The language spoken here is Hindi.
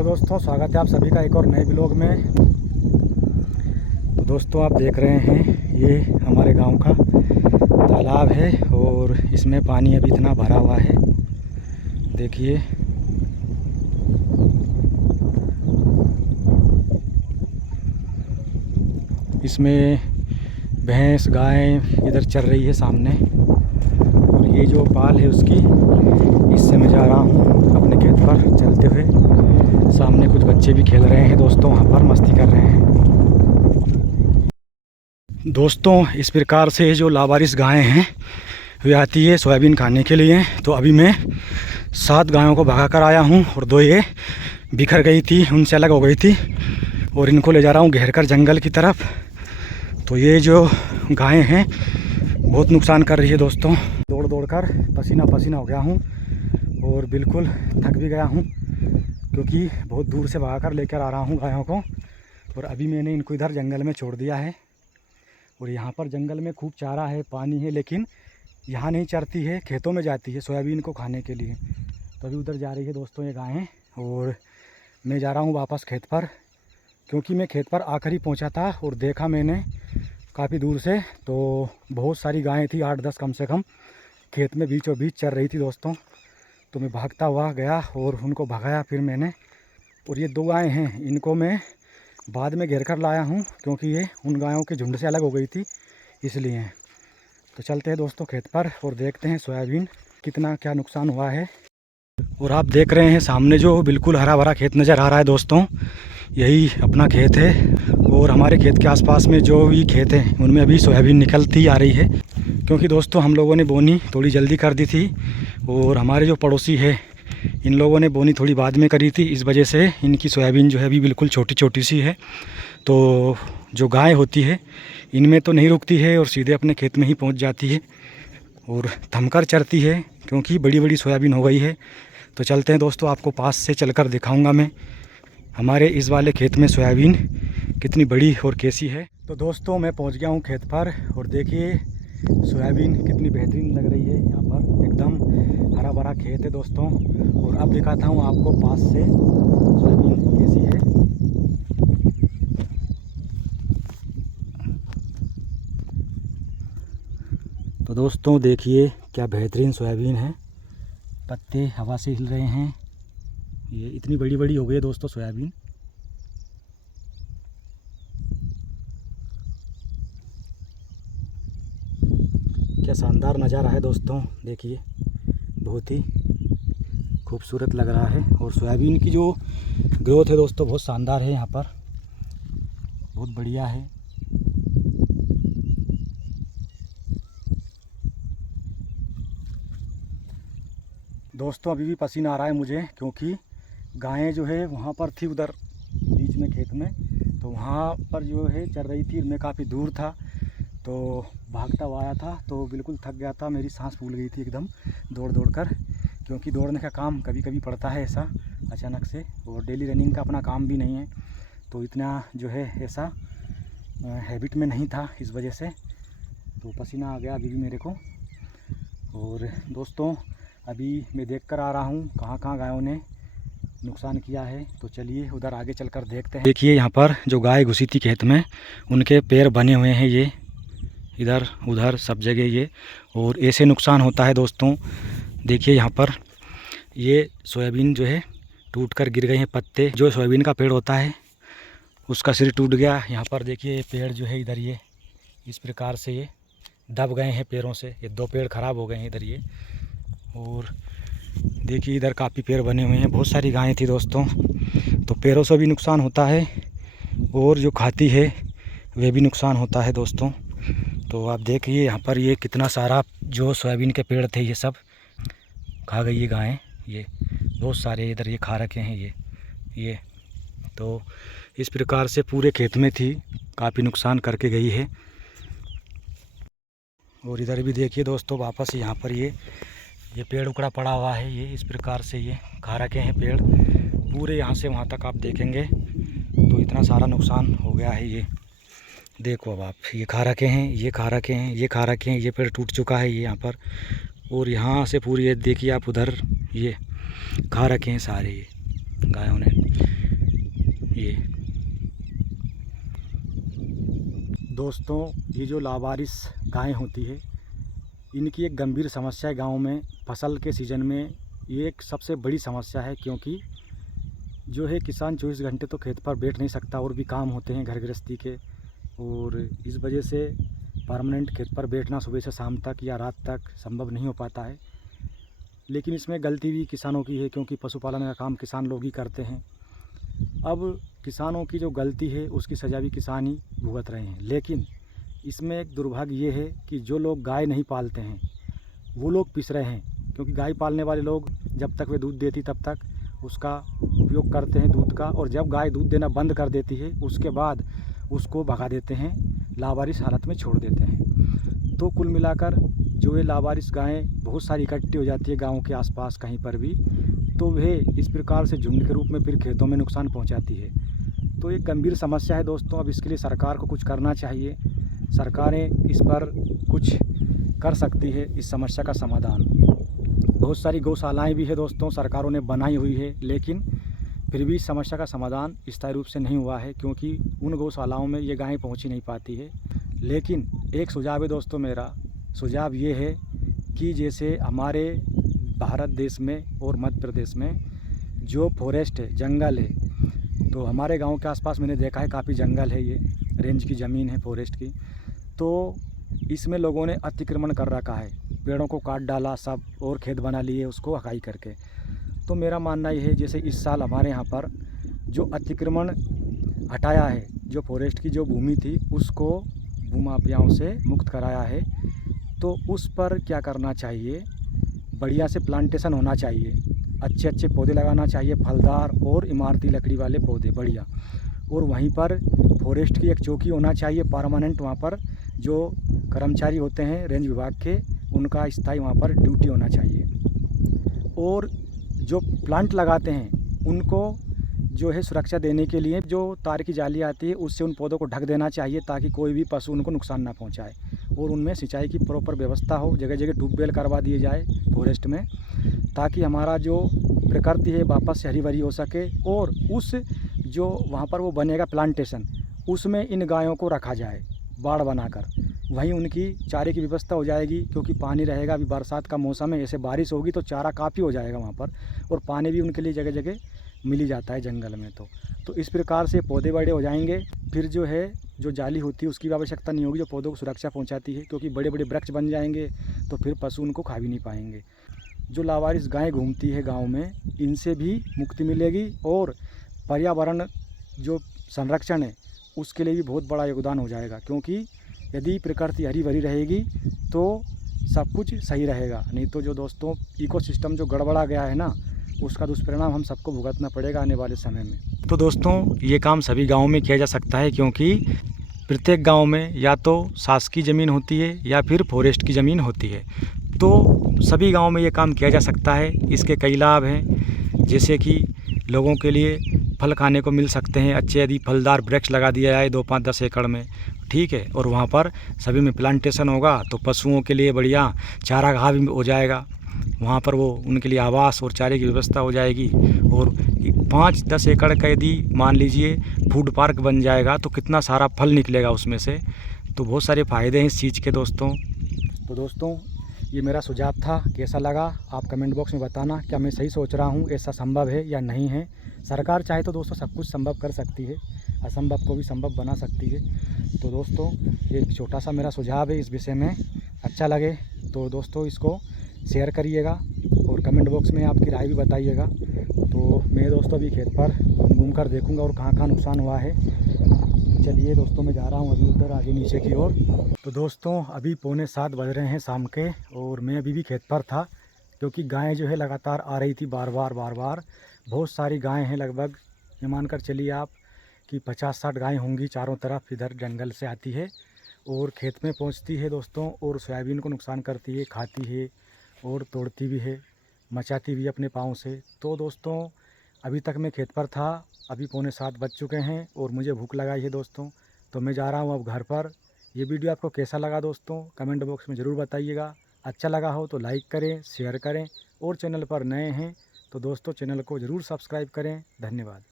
हेलो दोस्तों, स्वागत है आप सभी का एक और नए ब्लॉग में। तो दोस्तों आप देख रहे हैं ये हमारे गांव का तालाब है और इसमें पानी अभी इतना भरा हुआ है। देखिए इसमें भैंस गाय इधर चल रही है सामने, और ये जो पाल है उसकी, इससे मैं जा रहा हूँ अपने खेत पर चलते हुए। सामने कुछ बच्चे भी खेल रहे हैं दोस्तों, वहाँ पर मस्ती कर रहे हैं। दोस्तों इस प्रकार से जो लावारिस गायें हैं वे आती है सोयाबीन खाने के लिए। तो अभी मैं 7 गायों को भगा कर आया हूँ और 2 ये बिखर गई थी, उनसे अलग हो गई थी, और इनको ले जा रहा हूँ घेर कर जंगल की तरफ। तो ये जो गायें हैं बहुत नुकसान कर रही है दोस्तों। दौड़ दौड़ कर पसीना पसीना हो गया हूँ और बिल्कुल थक भी गया हूँ, क्योंकि बहुत दूर से भगा कर लेकर आ रहा हूँ गायों को। और अभी मैंने इनको इधर जंगल में छोड़ दिया है, और यहाँ पर जंगल में खूब चारा है, पानी है, लेकिन यहाँ नहीं चरती है, खेतों में जाती है सोयाबीन को खाने के लिए। तो अभी उधर जा रही है दोस्तों ये गायें, और मैं जा रहा हूँ वापस खेत पर, क्योंकि मैं खेत पर आकर ही पहुँचा था और देखा मैंने काफ़ी दूर से, तो बहुत सारी गायें थी, 8-10 कम से कम, खेत में बीचों बीच चर रही थी दोस्तों। तो मैं भागता हुआ गया और उनको भगाया फिर मैंने। और ये 2 गायें हैं, इनको मैं बाद में घेर कर लाया हूँ, क्योंकि ये उन गायों के झुंड से अलग हो गई थी इसलिए। तो चलते हैं दोस्तों खेत पर और देखते हैं सोयाबीन कितना क्या नुकसान हुआ है। और आप देख रहे हैं सामने जो बिल्कुल हरा भरा खेत नज़र आ रहा है दोस्तों, यही अपना खेत है। और हमारे खेत के आसपास में जो भी खेत हैं उनमें अभी सोयाबीन निकलती आ रही है, क्योंकि दोस्तों हम लोगों ने बोनी थोड़ी जल्दी कर दी थी, और हमारे जो पड़ोसी है इन लोगों ने बोनी थोड़ी बाद में करी थी। इस वजह से इनकी सोयाबीन जो है अभी बिल्कुल छोटी छोटी सी है। तो जो गाय होती है इनमें तो नहीं रुकती है और सीधे अपने खेत में ही पहुंच जाती है और थमकर चरती है, क्योंकि बड़ी बड़ी सोयाबीन हो गई है। तो चलते हैं दोस्तों, आपको पास से चलकर दिखाऊंगा मैं हमारे इस वाले खेत में सोयाबीन कितनी बड़ी और कैसी है। तो दोस्तों मैं पहुंच गया हूं खेत पर, और देखिए सोयाबीन कितनी बेहतरीन लग रही है। यहाँ पर एकदम हरा भरा खेत है दोस्तों, और अब दिखाता हूँ आपको पास से सोयाबीन कैसी है। तो दोस्तों देखिए क्या बेहतरीन सोयाबीन है, पत्ते हवा से हिल रहे हैं। ये इतनी बड़ी बड़ी हो गई है दोस्तों सोयाबीन। क्या शानदार नज़ारा है दोस्तों, देखिए बहुत ही खूबसूरत लग रहा है। और सोयाबीन की जो ग्रोथ है दोस्तों बहुत शानदार है, यहाँ पर बहुत बढ़िया है। दोस्तों अभी भी पसीना आ रहा है मुझे, क्योंकि गायें जो है वहाँ पर थी उधर बीच में खेत में, तो वहाँ पर जो है चल रही थी। मैं काफ़ी दूर था तो भागता हुआ आया था, तो बिल्कुल थक गया था, मेरी सांस फूल गई थी एकदम दौड़ दौड़ कर, क्योंकि दौड़ने का काम कभी कभी पड़ता है ऐसा अचानक से, और डेली रनिंग का अपना काम भी नहीं है, तो इतना जो है ऐसा हैबिट में नहीं था, इस वजह से तो पसीना आ गया अभी भी मेरे को। और दोस्तों अभी मैं देख कर आ रहा हूँ कहाँ कहाँ गायों ने नुकसान किया है, तो चलिए उधर आगे चलकर देखते हैं। देखिए यहाँ पर जो गाय घुसी थी खेत में, उनके पैर बने हुए हैं ये इधर उधर सब जगह ये, और ऐसे नुकसान होता है दोस्तों। देखिए यहाँ पर ये सोयाबीन जो है टूट कर गिर गए हैं पत्ते। जो सोयाबीन का पेड़ होता है उसका सिर टूट गया। यहाँ पर देखिए ये पेड़ जो है इधर ये इस प्रकार से ये दब गए हैं पेड़ों से, ये 2 पेड़ ख़राब हो गए हैं इधर ये। और देखिए इधर काफ़ी पेड़ बने हुए हैं, बहुत सारी गायें थी दोस्तों, तो पेड़ों से भी नुकसान होता है, और जो खाती है वे भी नुकसान होता है दोस्तों। तो आप देखिए यहाँ पर ये कितना सारा जो सोयाबीन के पेड़ थे ये सब खा गई ये गायें, ये बहुत सारे इधर ये खा रखे हैं ये। तो इस प्रकार से पूरे खेत में थी, काफ़ी नुकसान करके गई है। और इधर भी देखिए दोस्तों वापस यहाँ पर ये पेड़ उकड़ा पड़ा हुआ है, ये इस प्रकार से ये खा रखे हैं पेड़ पूरे, यहाँ से वहाँ तक आप देखेंगे तो इतना सारा नुकसान हो गया है। ये देखो अब आप, ये खा रखे हैं, ये खा रखे हैं, ये खा रखे हैं, ये पेड़ टूट चुका है ये यहाँ पर, और यहाँ से पूरी ये देखिए आप उधर ये खा रखे हैं सारे ये गायों ने। ये दोस्तों, ये जो लावारिस गायें होती है, इनकी एक गंभीर समस्या है गांव में। फसल के सीज़न में ये एक सबसे बड़ी समस्या है, क्योंकि जो है किसान 24 घंटे तो खेत पर बैठ नहीं सकता, और भी काम होते हैं घर गृहस्थी के, और इस वजह से परमानेंट खेत पर बैठना सुबह से शाम तक या रात तक संभव नहीं हो पाता है। लेकिन इसमें गलती भी किसानों की है, क्योंकि पशुपालन का काम किसान लोग ही करते हैं। अब किसानों की जो गलती है उसकी सज़ा भी किसान ही भुगत रहे हैं। लेकिन इसमें एक दुर्भाग्य ये है कि जो लोग गाय नहीं पालते हैं वो लोग पिस रहे हैं, क्योंकि गाय पालने वाले लोग जब तक वे दूध देती तब तक उसका उपयोग करते हैं दूध का, और जब गाय दूध देना बंद कर देती है उसके बाद उसको भगा देते हैं, लावारिस हालत में छोड़ देते हैं। तो कुल मिलाकर जो ये लावारिस गायें बहुत सारी इकट्ठी हो जाती है गाँव के आसपास कहीं पर भी, तो वह इस प्रकार से झुंड के रूप में फिर खेतों में नुकसान पहुंचाती है। तो एक गंभीर समस्या है दोस्तों। अब इसके लिए सरकार को कुछ करना चाहिए। सरकारें इस पर कुछ कर सकती है, इस समस्या का समाधान। बहुत सारी गौशालाएं भी है दोस्तों, सरकारों ने बनाई हुई है, लेकिन फिर भी समस्या का समाधान स्थायी रूप से नहीं हुआ है, क्योंकि उन गौशालाओं में ये गायें पहुंच ही नहीं पाती है। लेकिन एक सुझाव है दोस्तों, मेरा सुझाव ये है कि जैसे हमारे भारत देश में और मध्य प्रदेश में जो फॉरेस्ट है, जंगल है, तो हमारे गांव के आसपास मैंने देखा है काफ़ी जंगल है, ये रेंज की ज़मीन है फॉरेस्ट की। तो इसमें लोगों ने अतिक्रमण कर रखा है, पेड़ों को काट डाला सब, और खेत बना लिए उसको हकाई करके। तो मेरा मानना ये है, जैसे इस साल हमारे यहाँ पर जो अतिक्रमण हटाया है, जो फॉरेस्ट की जो भूमि थी उसको भूमाफियाओं से मुक्त कराया है, तो उस पर क्या करना चाहिए, बढ़िया से प्लांटेशन होना चाहिए, अच्छे अच्छे पौधे लगाना चाहिए, फलदार और इमारती लकड़ी वाले पौधे बढ़िया। और वहीं पर फॉरेस्ट की एक चौकी होना चाहिए परमानेंट, वहाँ पर जो कर्मचारी होते हैं रेंज विभाग के, उनका स्थायी वहाँ पर ड्यूटी होना चाहिए। और जो प्लांट लगाते हैं उनको जो है सुरक्षा देने के लिए जो तार की जाली आती है उससे उन पौधों को ढक देना चाहिए, ताकि कोई भी पशु उनको नुकसान ना पहुँचाए। और उनमें सिंचाई की प्रॉपर व्यवस्था हो, जगह जगह ट्यूबवेल करवा दिए जाए फॉरेस्ट में, ताकि हमारा जो प्रकृति है वापस से हरी भरी हो सके। और उस जो वहाँ पर वो बनेगा प्लांटेशन, उसमें इन गायों को रखा जाए बाड़ बनाकर, वहीं उनकी चारे की व्यवस्था हो जाएगी, क्योंकि पानी रहेगा। अभी बरसात का मौसम है, ऐसे बारिश होगी तो चारा काफ़ी हो जाएगा वहाँ पर, और पानी भी उनके लिए जगह जगह मिल ही जाता है जंगल में। तो इस प्रकार से पौधे बड़े हो जाएंगे, फिर जो है जो जाली होती है उसकी भी आवश्यकता नहीं होगी, जो पौधों को सुरक्षा पहुंचाती है, क्योंकि बड़े बड़े वृक्ष बन जाएंगे तो फिर पशु उनको खा भी नहीं पाएंगे। जो लावारिस गायें घूमती है गांव में, इनसे भी मुक्ति मिलेगी, और पर्यावरण जो संरक्षण है उसके लिए भी बहुत बड़ा योगदान हो जाएगा, क्योंकि यदि प्रकृति हरी भरी रहेगी तो सब कुछ सही रहेगा। नहीं तो जो दोस्तों इकोसिस्टम जो गड़बड़ा गया है ना, उसका दुष्परिणाम हम सबको भुगतना पड़ेगा आने वाले समय में। तो दोस्तों ये काम सभी गाँवों में किया जा सकता है, क्योंकि प्रत्येक गांव में या तो शासकीय ज़मीन होती है या फिर फॉरेस्ट की ज़मीन होती है। तो सभी गांव में ये काम किया जा सकता है। इसके कई लाभ हैं, जैसे कि लोगों के लिए फल खाने को मिल सकते हैं अच्छे, यदि फलदार वृक्ष लगा दिया जाए 2, 5, 10 एकड़ में, ठीक है, और वहाँ पर सभी में प्लांटेशन होगा तो पशुओं के लिए बढ़िया चारागाह भी हो जाएगा, वहाँ पर वो उनके लिए आवास और चारे की व्यवस्था हो जाएगी। और 5-10 एकड़ का यदि मान लीजिए फूड पार्क बन जाएगा तो कितना सारा फल निकलेगा उसमें से, तो बहुत सारे फ़ायदे हैं इस चीज़ के दोस्तों। तो दोस्तों ये मेरा सुझाव था, कैसा लगा आप कमेंट बॉक्स में बताना। क्या मैं सही सोच रहा हूँ, ऐसा संभव है या नहीं है। सरकार चाहे तो दोस्तों सब कुछ संभव कर सकती है, असंभव को भी संभव बना सकती है। तो दोस्तों एक छोटा सा मेरा सुझाव है इस विषय में, अच्छा लगे तो दोस्तों इसको शेयर करिएगा, और कमेंट बॉक्स में आपकी राय भी बताइएगा। तो मैं दोस्तों अभी खेत पर घूम कर देखूँगा और कहाँ कहाँ नुकसान हुआ है। चलिए दोस्तों मैं जा रहा हूँ अभी उधर आगे नीचे की ओर। तो दोस्तों अभी 6:45 बज रहे हैं शाम के, और मैं अभी भी खेत पर था, क्योंकि गायें जो है लगातार आ रही थी बार बार। बहुत सारी गायें हैं, लगभग ये मानकर चलिए आप कि 50-60 गायें होंगी चारों तरफ, इधर जंगल से आती है और खेत में पहुंचती है दोस्तों, और सोयाबीन को नुकसान करती है, खाती है और तोड़ती भी है, मचाती भी अपने पाँव से। तो दोस्तों अभी तक मैं खेत पर था, अभी 6:45 बज चुके हैं और मुझे भूख लगाई है दोस्तों, तो मैं जा रहा हूँ अब घर पर। ये वीडियो आपको कैसा लगा दोस्तों कमेंट बॉक्स में ज़रूर बताइएगा। अच्छा लगा हो तो लाइक करें, शेयर करें, और चैनल पर नए हैं तो दोस्तों चैनल को ज़रूर सब्सक्राइब करें। धन्यवाद।